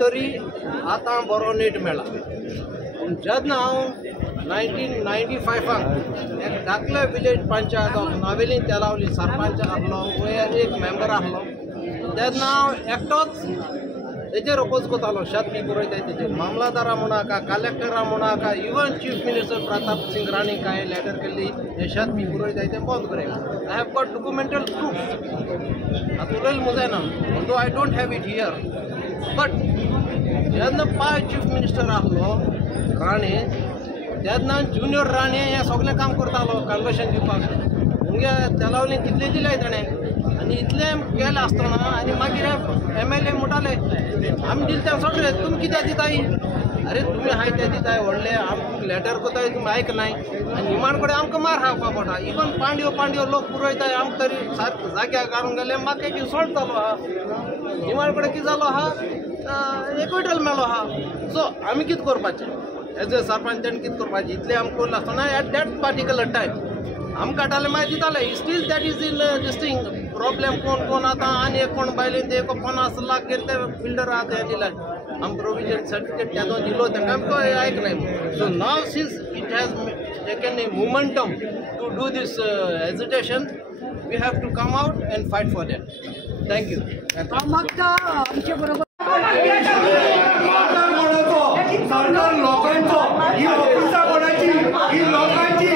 तरी आतां बरो नेट मेळ्ळा. जेन्ना हांव 1995 एक धाकले विलेज पंचायत ऑफ नावेली तेलावली सरपंच आसलो, वयर एक मेंबर आसलो. तेन्ना हांव एकटोच तेजेर अपोज करतालो शेत बी पुरयताय तेजेर. मामलादारा म्हणा कलेक्टरा म्हणा even chief minister Pratap Singh राणी काय लेटर केल्ली हे शेत बी पुरयताय तें बंद करया. I have got documental proof. आतां उलयलें मुजायना although I don't have it here. But जेन्ना पाय चीफ मिनिस्टर आसलो राणे तेन्ना ज्युनियर राणे हें सगळें काम करतालो कन्वर्शन दिवपाक. मुगे तेलावली कितले दिले ताणें आनी इतलें केलें आसतना आनी मागीर MLA म्हणटाले आमी दिले तें सोडले तुमी कित्याक दिताय. अरे तुमी हाय तें दिताय व्हडले आमकां लेटर कोताय तुमी आयकनाय आनी निमाण कडेन आमकां मार खावपा पडटा. इवन पांड्यो लोक पुरयताय आमकां तरी सारको जाग्यार काडून गेले म्हाका एक सोडटलो आहा. निमाण कडेन कितें जालो आहा एक क्विंटल मेलो आहा. सो आमी कितें करपाचें एज ए सरपंच तेणें कितें करपाचें इतलें आमकां करलें आसतना एट दॅट पार्टिक्युलर टायम आमकां काडटाले मागीर दिताले. Steel that is in this thing problem कोण आतां आनी एक कोण बायलेन ते 50 लाख गेले ते बिल्डर आहा ते दिले आमकां प्रोविजन सर्टिफिकेट तेदो दिलो तांकां आमकां आयकनाय. So now since it has taken a momentum to do this hesitation we have to come out and fight for that. Thank you. सरकार लोकांचो ही ऑफिसां कोणाची ही लोकांची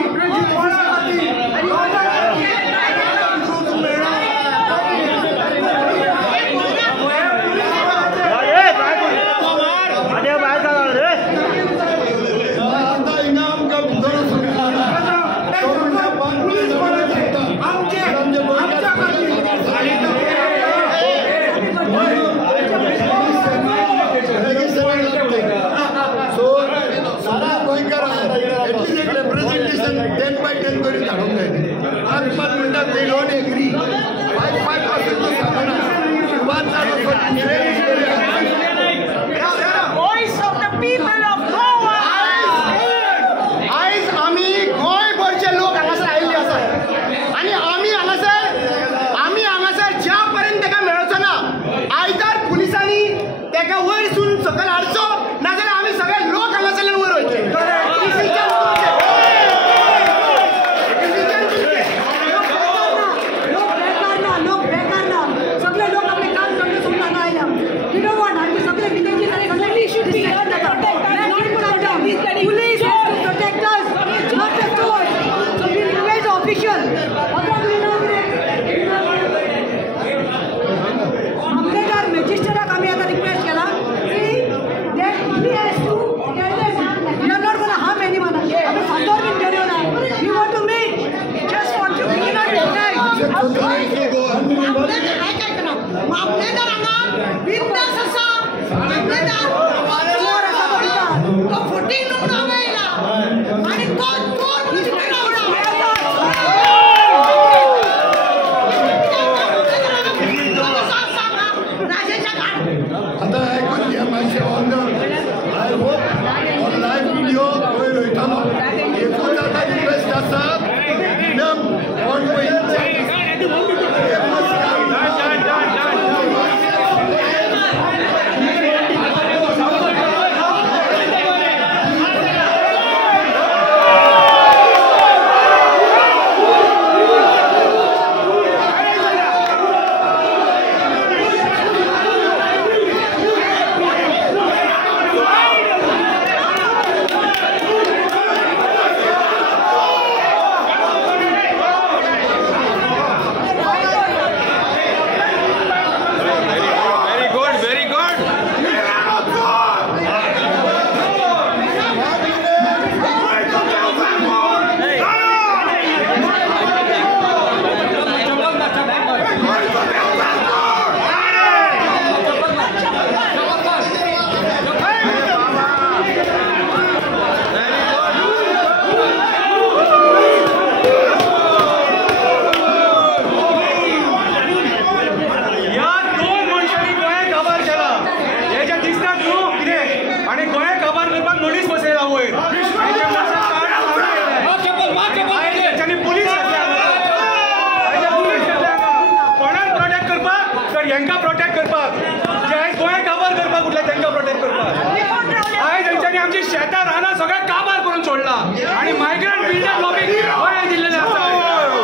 शेतां रानां सगळें काबार करून सोडला आणि मायग्रंट बिल्डर लॉबीक वळें दिल्लेलें आसा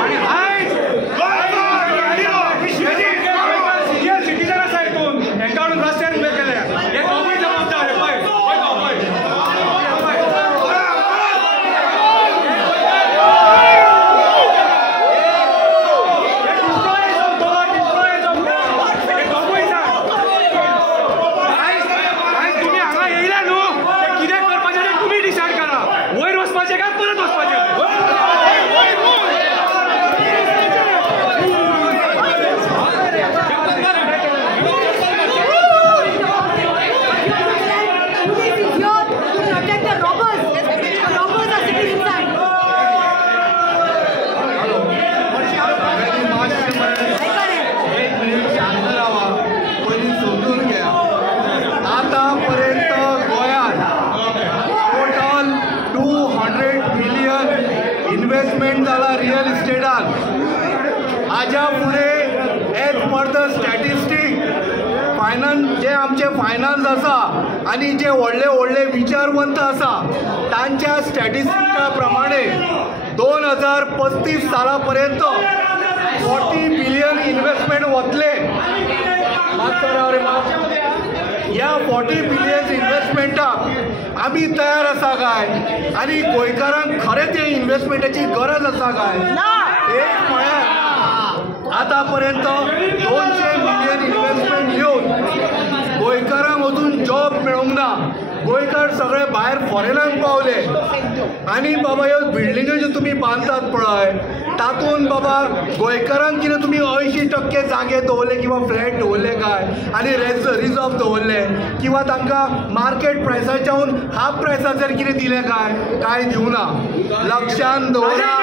आणि आयज सिनियर सिटीजन आसा हितून हेंका हाडून रस्त्यार उबे केले हे गोंय जबाबदार पळय इन्वेस्टमेंट जाला रियल इस्टेटान हाज्या फुडें as per the statistic finance जे आमचे फायनान्स आसा आनी जे व्हडले व्हडले विचारवंत आसा तांच्या स्टॅटिस्टिका प्रमाणे 2035 साला पर्यंत 40 बिलियन इन्वेस्टमेंट वतले ह्या 40 बिलियन इन्वेस्टमेंटाक आमी तयार आसा काय आनी गोंयकारांक खरेंच हे इन्वेस्टमेंटाची गरज आसा काय एक म्हळ्यार आतां पर्यंत 200 मिलियन इन्वेस्टमेंट घेवन गोंयकारांक अजून जॉब मेळूंक ना गोंयकार सगळे भायर फॉरेनाक पावले आनी बाबा ह्यो बिल्डिंग्यो ज्यो तुमी बांदतात पळय तातूंत बाबा गोंयकारांक कितें तुमी 80% जागे दवरले किंवा फ्लॅट दवरले काय आनी रिजर्व दवरले किंवा तांकां मार्केट प्रायसाच्याहून हाफ प्रायसाचेर कितें दिलें काय दिवना लक्षांत दवरा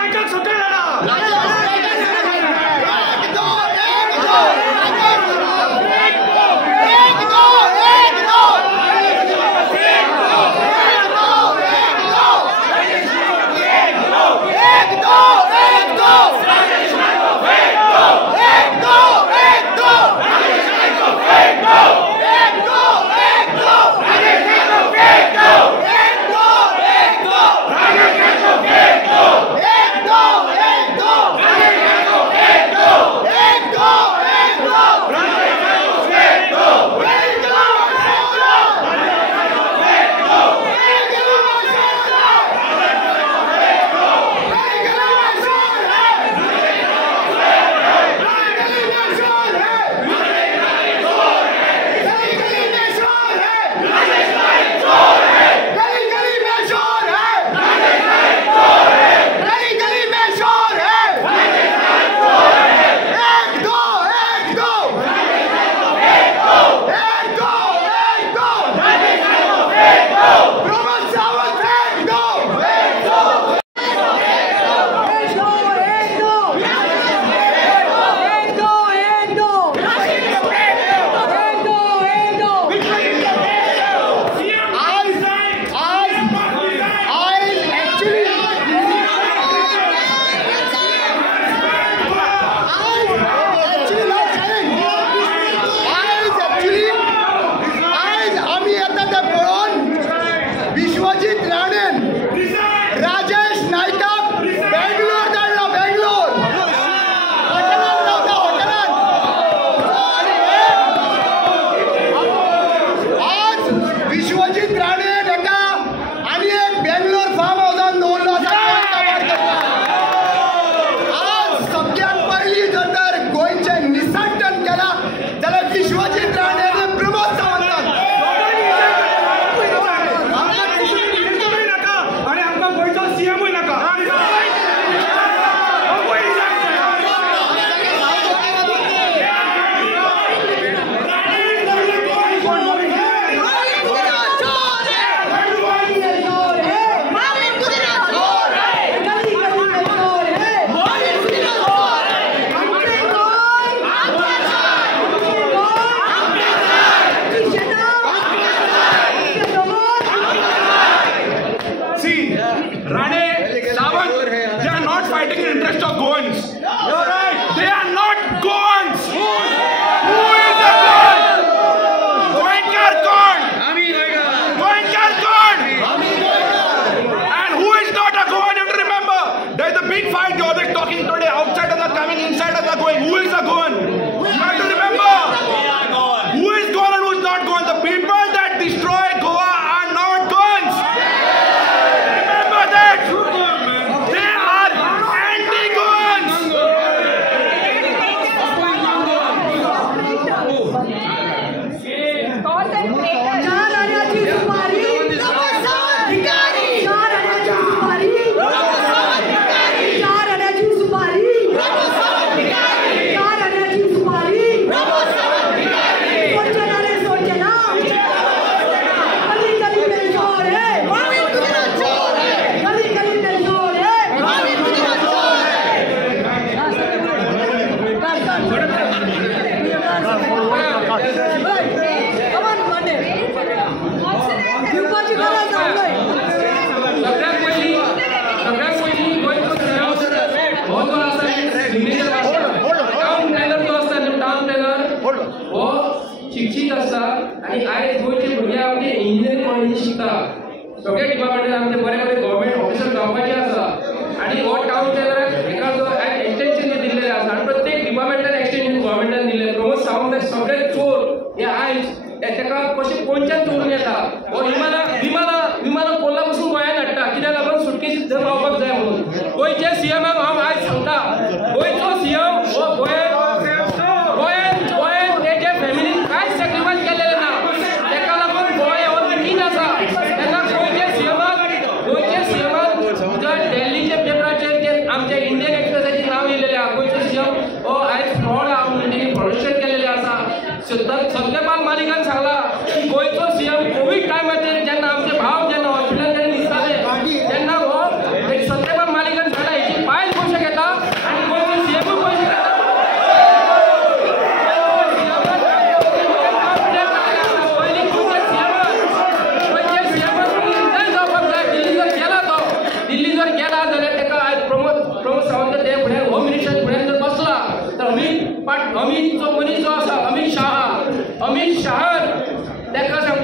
आमचे बरे बरे गव्हर्मेंट ऑफिसर जावपाचे आसा आणि हो टाउन प्लॅनराक एका जो एक्सटेन्शन दिल्लेले आसा आणि प्रत्येक डिपार्टमेंटान एक्सटेन्शन गव्हर्मेंटान दिले प्रमोद सावंत सगळे चोर हे आयज ताका कशें कोणच्यान चोरून येता हो विमानां पोल्ला पासून गोंयांत हाडटा कित्याक लागून सुटकेस जर रावपाक जाय म्हणून गोंयचे सीएमाक हांव आयज सांगता गोंयचो सीएम हो गोंयांत तेजे फॅमिलीन कांयच सॅक्रिफायस केलेलें ना ताका लागून गोंय हो मिटींग आसा तेन्ना गोंयचे सीएमाक जर दिल्लीचे पेपराचेर जे आमच्या इंडियन एक्सप्रेसाचें नांव येयलेलें आहा गोंयचो सीएम हो आयज फ्रॉड आहा म्हणून प्रोडक्शन केलेलें आसा सत्यपाल मालिकान सांगला की गोंयचो सीएम कोविड टायमाचेर जेन्ना आमचे भाव जेन्ना हॉस्पिटलांत न्हिदताले तेन्ना हो सत्यपाल मालिकान सांगला हेची फायल पयशे घेता आनी गोंयचो सीएमूय पयशे घेता पयलीं गोंयच्या सीएमान रिजायन जावपाक जाय दिल्ली जर गेला जाल्यार ताका आयज प्रमोद सावंत ते फुडें होम मिनिस्टर फुडें जर बसला तर अमित जो मनीस जो आसा अमित शाहान ताका सांगता